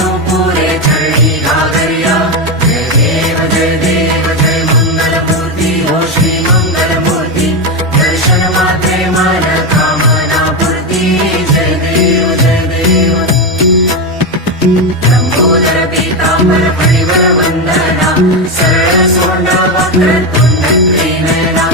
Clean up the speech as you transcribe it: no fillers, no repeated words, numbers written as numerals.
पुरे चरणी घागरिया जय देव जय मंगल मूर्ती हो श्री मंगल मूर्ती दर्शन मात्रे मन कामना पूर्ती जय देव लंबोदर पीतांबर फणिवर वंदना सरळ सोंड वक्र तुंड त्रिनयना